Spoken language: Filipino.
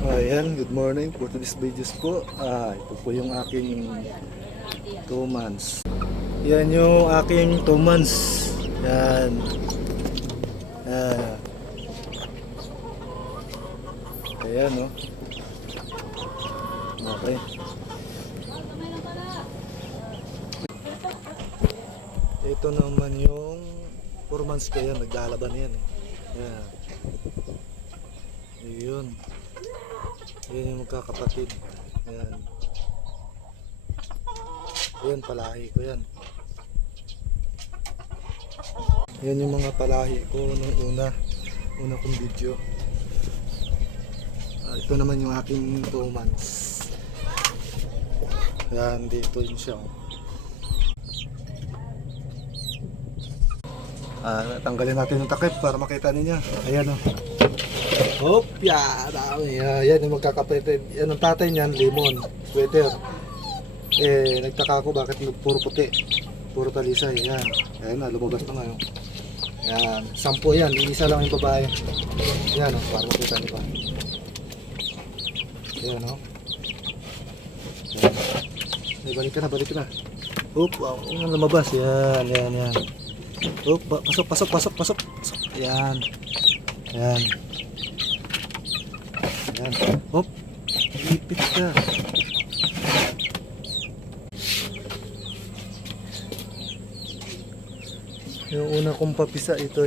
Ayan, good morning for today's videos po. Ito po yung aking 2 months. Yan yung aking 2 months. Yan. Ayan, no. Okay. Ito naman yung 4 months ko yan. Naglalaban yan. Yan. Yun. Yan yung magkakapatid. Ayan. Ayan, palahi ko yan. Yan yung mga palahi ko nung una kong video. Ito naman yung aking 2 months. Ayan, dito yun siya. Tanggalin natin yung takip para makita ninyo. Ayan, o. Hop, yan. Yan yung magkakapatid. Yan ang tatay niyan, lemon, sweater. Nagtaka ako bakit puro puti, puro talisay. Yan, ayan na, lumabas na ngayon. Yan, 10 yan, isa lang yung babae. Yan, o, para makita niyo pa. Yan, o. Yan. Balik ka na. Hop, wow, lumabas. Yan. Hop, pasok. Yan. Hop, ipit ka. Yung una kong papisa ito